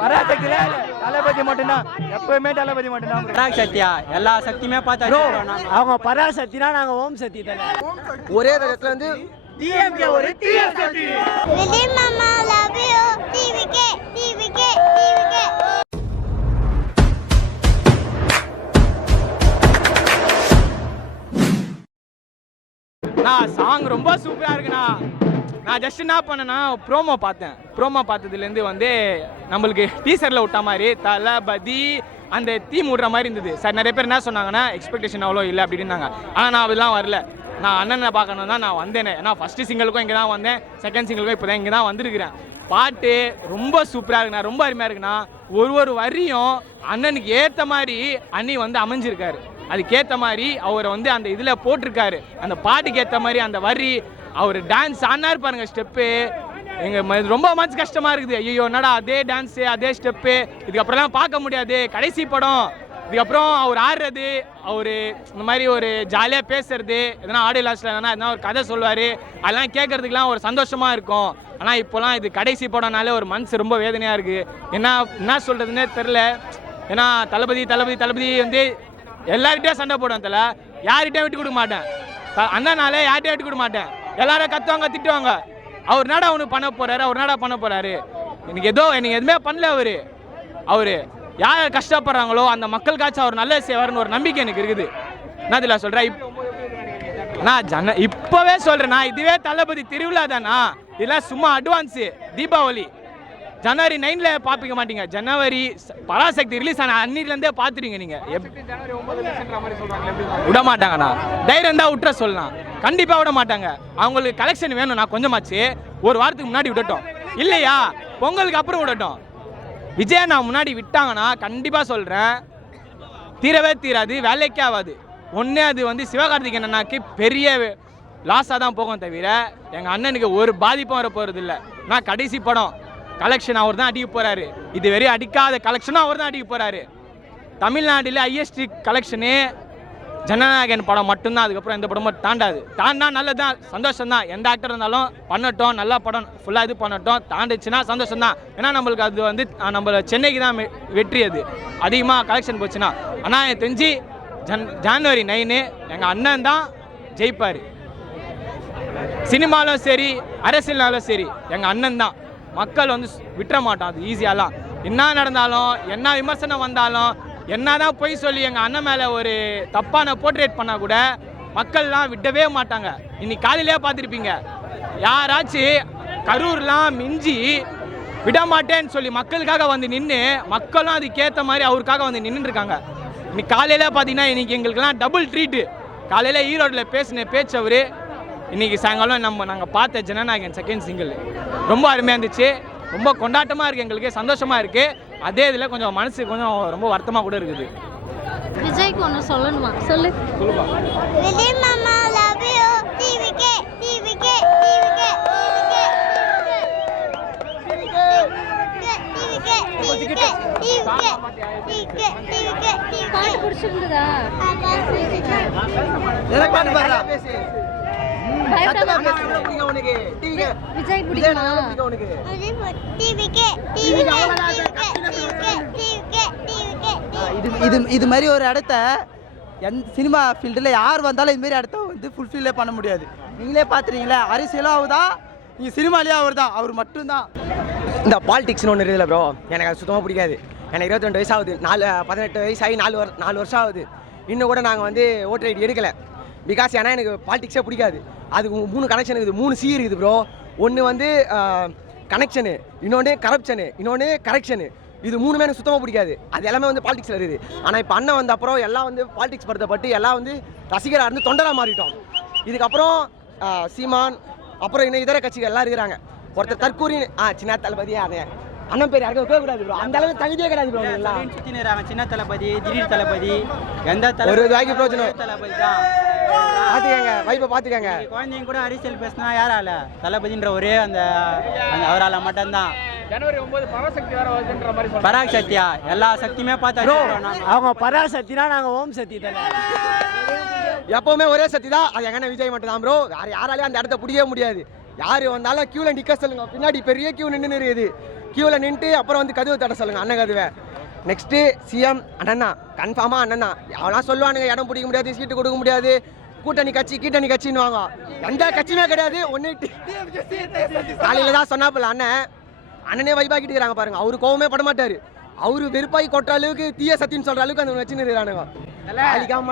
பராசக்தியில தளபதி மட்டும்தான், எப்பவுமே தளபதி மட்டும்தான். பராசக்தியா எல்லா சக்தியுமே பார்த்தா அவங்க பராசக்தினா நாங்க ஓம் சக்தி தானே. ஒரே இடத்துல வந்து டிஎம்கே ஒரு டிஎம் சக்தி. விஜய் மாமா love you TVK TVK TVK. நான் சாங் ரொம்ப சூப்பராக இருக்குண்ணா. நான் ஜஸ்ட் என்ன பண்ணேன்னா ப்ரோமோ பார்த்தேன். ப்ரோமோ பார்த்ததுலேருந்து வந்து நம்மளுக்கு டீசரில் விட்ட மாதிரி தளபதி அந்த தீம் விடுற மாதிரி இருந்தது சார். நிறைய பேர் என்ன சொன்னாங்கன்னா எக்ஸ்பெக்டேஷன் அவ்வளோ இல்லை அப்படின்னாங்க. ஆனால் நான் அதெல்லாம் வரல. நான் அண்ணனை பார்க்கணும் தான் நான் வந்தேனே. ஏன்னா ஃபஸ்ட்டு சிங்கிளுக்கும் இங்கே தான் வந்தேன், செகண்ட் சிங்கிளுக்கும் இப்போ தான் இங்கே தான் வந்திருக்கிறேன். பாட்டு ரொம்ப சூப்பராக இருக்குண்ணா, ரொம்ப அருமையாக இருக்குண்ணா. ஒரு வரியும் அண்ணனுக்கு ஏற்ற மாதிரி அண்ணி வந்து அமைஞ்சிருக்காரு. அதுக்கேற்ற மாதிரி அவரை வந்து அந்த இதில் போட்டிருக்காரு. அந்த பாட்டுக்கு ஏற்ற மாதிரி அந்த வரி அவர் டான்ஸ் ஆனார் பாருங்க ஸ்டெப்பு. எங்கள் ரொம்ப மனசு கஷ்டமாக இருக்குது. ஐயோ என்னடா அதே டான்ஸு அதே ஸ்டெப்பு இதுக்கப்புறம்லாம் பார்க்க முடியாது. கடைசி படம் இதுக்கப்புறம் அவர் ஆடுறது, அவர் இந்த மாதிரி ஒரு ஜாலியாக பேசுறது, எதனா ஆடியோ லாஸ்ட்டில் எதனா ஒரு கதை சொல்லுவார், அதெல்லாம் கேட்குறதுக்குலாம் ஒரு சந்தோஷமாக இருக்கும். ஆனால் இப்போலாம் இது கடைசி படம்னாலே ஒரு மனசு ரொம்ப வேதனையாக இருக்குது. என்ன சொல்கிறதுனே தெரில. ஏன்னா தளபதி வந்து எல்லார்கிட்டையும் சண்டை போடுவேன் தலை, யார்கிட்டையும் விட்டு கொடுக்க மாட்டேன். அண்ணனாலே யார்கிட்டையும் விட்டு கொடுக்க மாட்டேன். எல்லாரும் கத்துவாங்க திட்டுவாங்க. அவர் என்னடா அவனுக்கு பண்ண போறாரு. எனக்கு எதுவுமே பண்ணல. அவரு யார் கஷ்டப்படுறாங்களோ அந்த மக்களுக்காச்சும் அவர் நல்லது செய்வார்னு ஒரு நம்பிக்கை எனக்கு இருக்குது. என்ன இதில் சொல்கிறேன், நான் இப்போவே சொல்கிறேண்ணா, இதுவே தளபதி திருவிழா தானா, இதெல்லாம் சும்மா அட்வான்ஸு. தீபாவளி ஜனவரி 9 பார்ப்பிக்க மாட்டீங்க. ஜனவரி பராசக்தி ரிலீஸ் ஆன அன்னிலேருந்தே பார்த்துருவீங்க நீங்கள். விட மாட்டாங்கண்ணா, தைரியம் தான் விட்டுற சொல்லலாம். கண்டிப்பாக விட மாட்டாங்க. அவங்களுக்கு கலெக்ஷன் வேணும்னா கொஞ்சமாச்சு ஒரு வாரத்துக்கு முன்னாடி விடட்டும், இல்லையா பொங்கலுக்கு அப்புறம் விடட்டும். விஜய் நான் முன்னாடி விட்டாங்கன்னா கண்டிப்பாக சொல்கிறேன் தீரவே தீராது, வேலைக்கே ஆகாது. ஒன்றே அது வந்து சிவகார்த்திகேயன் அண்ணாக்கு பெரிய லாஸாக தான் போகும் தவிர எங்கள் அண்ணனுக்கு ஒரு பாதிப்பும் வர போகிறது இல்லை. நான் கடைசி படம் கலெக்ஷன் அவர் தான் அடிக்க போகிறாரு. இது வரையும் அடிக்காத கலெக்ஷனும் அவர் தான் அடிக்க போகிறாரு. தமிழ்நாட்டில் ஹையஸ்ட் கலெக்ஷனு ஜனநாயகன் படம் மட்டும்தான். அதுக்கப்புறம் எந்த படமும் தாண்டா நல்லது தான், சந்தோஷம் தான். எந்த ஆக்டர் இருந்தாலும் பண்ணட்டும், நல்லா படம் ஃபுல்லாக இது பண்ணட்டும். தாண்டுச்சுன்னா சந்தோஷம் தான். ஏன்னா நம்மளுக்கு அது வந்து நம்ம சென்னைக்கு தான் வெற்றி. அது அதிகமாக கலெக்ஷன் போச்சுன்னா. ஆனால் எனக்கு தெரிஞ்சு ஜனவரி 9 எங்கள் அண்ணன் தான் ஜெயிப்பார். சினிமாலும் சரி அரசியல்னாலும் சரி எங்கள் அண்ணன் தான். மக்கள் வந்து விட்டுற மாட்டோம். அது ஈஸியாலாம் என்ன நடந்தாலும் என்ன விமர்சனம் வந்தாலும் என்ன தான் போய் சொல்லி எங்கள் அண்ணன் மேலே ஒரு தப்பான போர்ட்ரேட் பண்ணால் கூட மக்கள்லாம் விடவே மாட்டாங்க. இன்னைக்கு காலையிலே பார்த்துருப்பீங்க, யாராச்சும் கரூர்லாம் மிஞ்சி விட மாட்டேன்னு சொல்லி மக்களுக்காக வந்து நின்று மக்களும் அதுக்கேற்ற மாதிரி அவருக்காக வந்து நின்றுருக்காங்க. இன்னைக்கு காலையில் பார்த்தீங்கன்னா இன்னைக்கு எங்களுக்கெல்லாம் டபுள் ட்ரீட்டு. காலையில் ஈரோட்டில் பேசின பேச்சவர், இன்றைக்கி சாயங்காலம் நாங்கள் பார்த்த ஜனநாயகன் செகண்ட் சிங்கிள் ரொம்ப அருமையாக இருந்துச்சு. ரொம்ப கொண்டாட்டமாக இருக்குது, எங்களுக்கு சந்தோஷமாக இருக்குது. அதே இதில் கொஞ்சம் மனசு கொஞ்சம் ரொம்ப வருத்தமாக கூட இருக்குது. விஜய்க்கு ஒன்று சொல்லணுமா? சொல்லுப்பா. விஜய் மாமா love you TVK TVK TVK பாட்டு பிடிச்சிருந்ததா? விஜய் பிடிக்குமா? இது மாதிரி ஒரு இடத்த சினிமா ஃபீல்டில் யார் வந்தாலும் இதுமாரி இடத்த வந்து ஃபுல்ஃபில்லே பண்ண முடியாது. நீங்களே பார்த்துறீங்களே, அரசியலும் அவர் தான், நீங்கள் சினிமாலேயே அவர் தான், அவர் மட்டும்தான். இந்த பாலிடிக்ஸ்னு ஒன்று இருக்குதுல்ல ப்ரோ, எனக்கு அது சுத்தமாக பிடிக்காது. எனக்கு 22 வயசு ஆகுது, 18 வயசு ஆகி 4 வருஷம் ஆகுது. இன்னும் கூட நாங்கள் வந்து ஓட்டர் ஐடி எடுக்கலை. பிகாஸ் ஏன்னா எனக்கு பாலிடிக்ஸே பிடிக்காது. அதுக்கு 3 கனெக்ஷன் இருக்குது, 3 சி இருக்குது ப்ரோ. ஒன்று வந்து கனெக்ஷனு, இன்னொன்று கரப்ஷனு, இன்னொன்று கரெக்ஷனு. இது 3மே எனக்கு சுத்தமாக பிடிக்காது. அது எல்லாமே வந்து பாலிடிக்ஸில் இருக்குது. ஆனால் இப்போ அண்ணன் வந்த அப்புறம் எல்லாம் வந்து பாலிடிக்ஸ் படுத்தப்பட்டு எல்லாம் வந்து ரசிகராக இருந்து தொண்டராக மாறிட்டோம். இதுக்கப்புறம் சீமான் அப்புறம் இன்னும் இதர கட்சிகள் எல்லாம் இருக்கிறாங்க. ஒருத்தர் தற்கூரி சின்ன தளபதி, அதே அண்ணன் பேர் யாருக்கும் கூடாது ப்ரோ. அந்த அளவுக்கு தகுதியே கிடையாது ப்ரோ. எல்லாம் சுற்றினுறாங்க. சின்ன தளபதி, திடீர் தளபதி, எந்த ஒரு வாய்க்கு பிரோஜனம் தளபதி தான். பார்த்துக்கங்க, வைப்பை பார்த்துக்கங்க. குழந்தைங்க கூட அரசியல் பேசினா யாரால? தளபதின்ற ஒரே அந்த அவரால் மட்டும்தான். ஜனவரி 9 பராசக்தி வேற வருதுன்ற மாதிரி சொல்றாங்க. பராசக்தியா எல்லா சக்தியுமே பார்த்தா அவங்க பராசக்தினா நாங்கள் ஓம் சக்தி தானே. எப்பவுமே ஒரே சக்தி தான். அது எங்கன்னா விஜய் மட்டும் தான் ப்ரோ. யாராலையும் அந்த இடத்த பிடிக்கவே முடியாது. யார் வந்தாலும் கியூவில் நிற்க சொல்லுங்க. பின்னாடி பெரிய கியூ நின்று இருக்குது. கியூவில் நின்றுட்டு அப்புறம் வந்து கதவு தட்ட சொல்லுங்கள் அண்ணன் கதவை. நெக்ஸ்ட்டு சிஎம் அண்ணா கன்ஃபார்மாக அண்ணா அவனா சொல்லுவானுங்க இடம் பிடிக்க முடியாது, சீட்டு கொடுக்க முடியாது, கூட்டணி கட்சின்னு வாங்க. எந்த கட்சியுமே கிடையாது. ஒன்று காலையில் தான் சொன்னாப்பில்ல அண்ணனே வைபாக்கிட்டு இருக்கிறாங்க பாருங்க. அவரு கோவமே பட மாட்டாரு. அவரு வெறுப்பாய் கொட்டுற அளவுக்கு தீய சத்தின்னு சொல்ற அளவுக்கு அந்த வச்சுன்னு இருக்கிறானுங்க.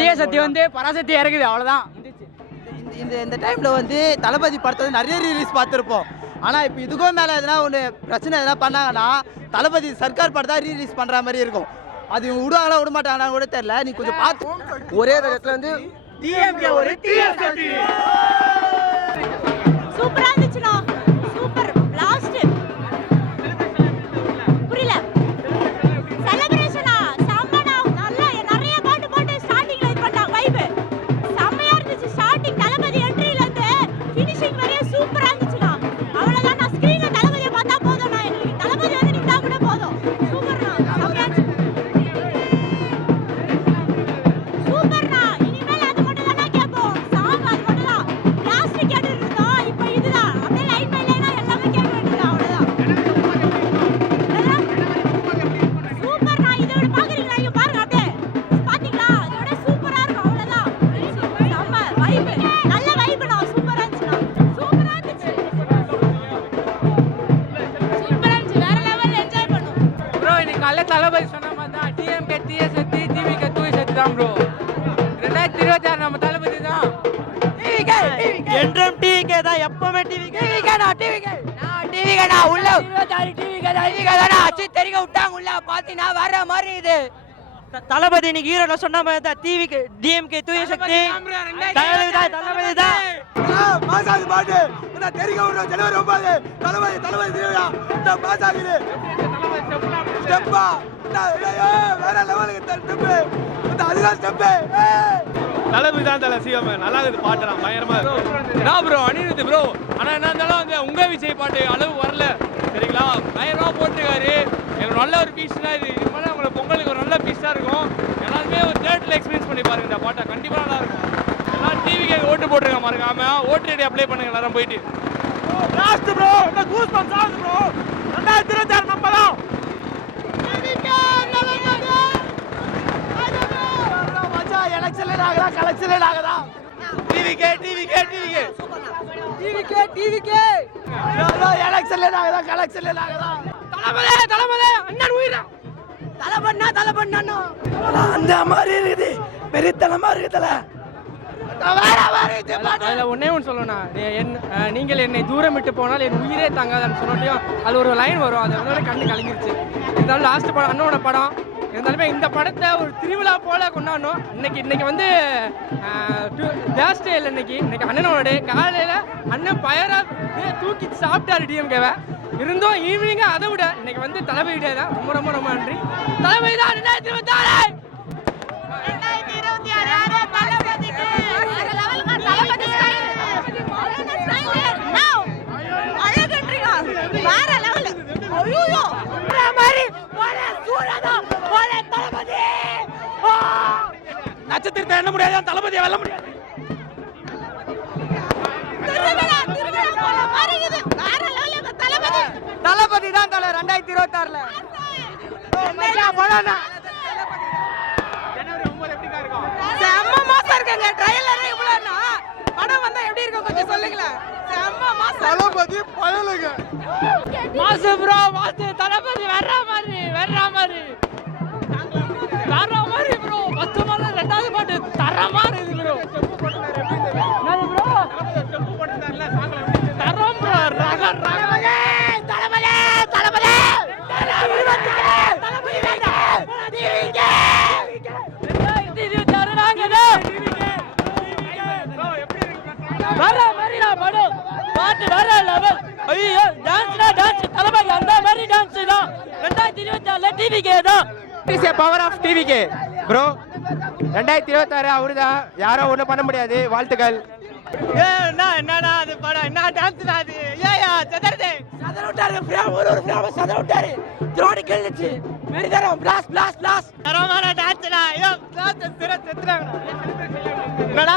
தீய சக்தி வந்து பராசக்தி இறங்குது, அவ்வளோதான். இந்த டைமில் வந்து தளபதி படத்தை நிறைய ரிலீஸ் பார்த்துருப்போம். ஆனால் இப்போ இதுக்கும் மேலே எதனா ஒன்று பிரச்சனை எதனா பண்ணாங்கன்னா தளபதி சர்க்கார் படத்தை ரீலீஸ் பண்ணுற மாதிரி இருக்கும். அது இவங்க விடுவாங்களா விட மாட்டாங்களா கூட தெரியல. நீ கொஞ்சம் பார்த்து ஒரே இடத்துல வந்து சூப்பரா இருந்துச்சுடா. Super blast. புரியல. செலிப்ரேஷனா செம்மடா. நல்ல நிறைய பாட்டு போட்டு ஸ்டார்டிங்ல இது பண்ணா வைப். செம்மையா இருந்துச்சு. ஸ்டார்டிங் தளபதி என்ட்ரில இருந்து ஃபினிஷிங் வரைய சூப்பரா இருந்துச்சுடா. அவ்வளவுதான். நான் ஸ்கிரீன்ல தளபதியை பார்த்தா போதும். நான் எனக்கு தளபதி வந்து நின்னா கூட போதும். சூப்பர்டா. செம்மையா இருந்துச்சு. சூப்பர்டா. இனிமேல் அது மட்டும் தான் கேட்போம். சாங் அது மட்டும் தான். லாஸ்ட் கேட்டுட்டு இருந்தோம். இப்போ இதுதான். அப்படியே லைன் பை லைனா எல்லாமே கேட்க வேண்டியது அவ்வளவுதான். சூப்பர்டா. இதோட பாக்குறீங்களா? இங்க பாருங்க அப்படியே. பாத்தீங்களா? இதோட சூப்பரா இருக்கும் அவ்வளவுதான். செம்ம வைப். நல்ல வைப்டா. சூப்பரா இருந்துச்சுடா. சூப்பரா இருந்துச்சு. சூப்பரா இருந்துச்சு. வேற லெவல்ல என்ஜாய் பண்ணோம். ப்ரோ இன்னைக்கு காலைல தளபதி சொன்ன மாதிரி தான் டிஎம்கே டிஎஸ் சக்தி டிவிகே தூய் சக்தி தான் ப்ரோ. 2026 நம்ம தளபதி தான். என்றும் டிவிகே தான், எப்பவுமே டிவிகே உள்ள 26 டிவிகே தானே அச்சு தெரிக்க விட்டாங்க உள்ள. பாத்தீங்கன்னா வர மாதிரி இது தளபதி இன்னைக்கு ஹீரோல சொன்ன மாதிரி தான். டிவிகே டிஎம்கே தூய சக்தி தளபதி தான். மாசாது பாட்டு நான் தெரிக்க விடுறோம். ஜனவரி 9 தளபதி திருவிழா இந்த மாசாகுது ஸ்டெப்பா வேற லெவலுக்கு ஸ்டெப்பு அதுதான் ஸ்டெப்பு. தளபதி தான் தலை சிஎம். நல்லா இருக்குது பாட்டுலாம் பயங்கரமா என்ன ப்ரோ அனிருத் ப்ரோ. ஆனால் என்ன இருந்தாலும் அந்த உங்க விஜய் பாட்டு அளவு வரல சரிங்களா. பயங்கரமா போட்டுருக்காரு. எனக்கு நல்ல ஒரு பீஸ் தான் இது. இது மாதிரி உங்களுக்கு பொங்கலுக்கு ஒரு நல்ல பீஸ் தான் இருக்கும். எல்லாருமே ஒரு தேட்டரில் எக்ஸ்பீரியன்ஸ் பண்ணி பாருங்க இந்த பாட்டை. கண்டிப்பாக நல்லா இருக்கும். எல்லாம் டிவிக்கு ஓட்டு போட்டுருங்க மறக்காம. ஓட்டு ஐடி அப்ளை பண்ணுங்க எல்லாரும் போயிட்டு. லாஸ்ட் ப்ரோ இந்த கூஸ் பம்ப்ஸ் ஆகுது ப்ரோ. 2026 நம்பலாம். எலெக்ஷன்ல ஆகலாம், கலெக்ஷன்ல ஆகலாம். டிவிகே எலெக்ஷன்ல ஆகலாம், கலெக்ஷன்ல ஆகலாம். தளபதி அண்ணன் உயிரா. தலபண்ணா அந்த மாதிரி இருக்குது. பெரியத்தனமா இருக்குதுல. அதில் ஒன்னே ஒன்று சொல்லணும். நீங்கள் என்னை தூரம் விட்டு போனால் என் உயிரே தாங்காதான்னு சொன்னோட்டையும் அது ஒரு லைன் வரும். அது வந்து கண்ணு கலங்கிருச்சு. இருந்தாலும் லாஸ்ட் படம் அண்ணனோட படம். இருந்தாலுமே இந்த படத்தை ஒரு திருவிழா போல கொண்டாடணும். இன்னைக்கு வந்து தேஸ்டே இல்லை. இன்னைக்கு அண்ணனோட காலையில் அண்ணன் பயராக தூக்கி சாப்பிட்டாரு டிஎம்கேவை. இருந்தும் ஈவினிங்கா அதை விட இன்னைக்கு வந்து தளபதி டே தான். ரொம்ப ரொம்ப ரொம்ப நன்றி. தளபதி தான் 2026 நட்சத்திரத்தை எண்ண முடியாது, தளபதியை வெல்ல முடியாது. தளபதி தான் தலை 2026 ஜனவரி 9 எப்படிக்கா இருக்கும்? செம்ம மாசம் இருக்குங்க. ட்ரைலர் இவ்வளவுனா படம் வந்தா எப்படி இருக்கும் கொஞ்சம் சொல்லுங்களேன். செம்ம மாசம். தளபதி பயலுங்க. மாசு ப்ரோ மாசு. தளபதி வர்ற மாதிரி ப்ரோ. ஃபர்ஸ்ட் பாட்டு ரெண்டாவது பாட்டு தரமா இருக்கு ப்ரோ. என்னது ப்ரோ தரம் ப்ரோ. பாட்டு வேற லெவல். ஐயோ டான்ஸ் தளபதி அந்த மாதிரி டான்ஸ் தான். 2026 டிவிகே தான். Is a power of TVK bro. 2026 அவரு தான். யாரும் ஒன்றும் பண்ண முடியாது. வாழ்த்துக்கள். என்னடா அது படம் என்ன டான்ஸ் தான் அது. ஏயா சதற விட்டாரு. சதற விட்டாரு. த்ரோடி கிழிச்சு மெரிதரம் பிளாஸ் தரமான டான்ஸ்டா. ஐயோ பிளாஸ் செத்துறாங்க. என்னடா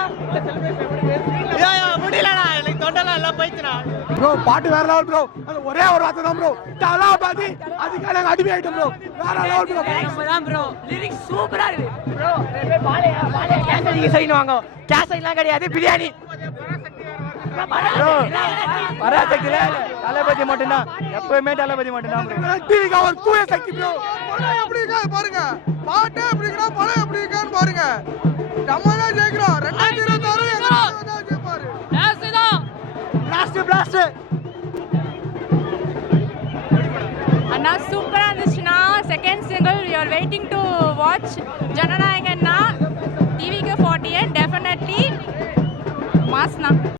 ஐயோ முடியலடா. எனக்கு தொண்டெல்லாம் எல்லாம் போயிடுச்சுனா ப்ரோ பாட்டு வேற லெவல் ப்ரோ அது ஒரே ஒரு வார்த்தை தான் ப்ரோ தலாபாதி அதுக்காக நாங்கள் அடிமை ஆயிட்டோம் ப்ரோ வேற லெவல் ப்ரோ தான் ப்ரோ லிரிக்ஸ் சூப்பரா இருக்கு ப்ரோ பாலையா கேசரி செய்யணும் வாங்க கேசரிலாம் கிடையாது பிரியாணி ப்ரோ பராசக்தில தளபதி மட்டும்தான் எப்பவுமே தளபதி மட்டும்தான் ப்ரோ டிவிக்கு ஒரு தூய சக்தி ப்ரோ படம் எப்படி இருக்கா பாருங்க பாட்டு எப்படி இருக்கா படம் எப்படி இருக்கான்னு பாருங்க நம்ம தான் ஜெயிக்கிறோம் 2026 எங்க தான் ஜெயிப்பாரு பிளாஸ்ட் அண்ணா சூப்பரா இருந்துச்சுன்னா second single we are waiting to watch Jananayagan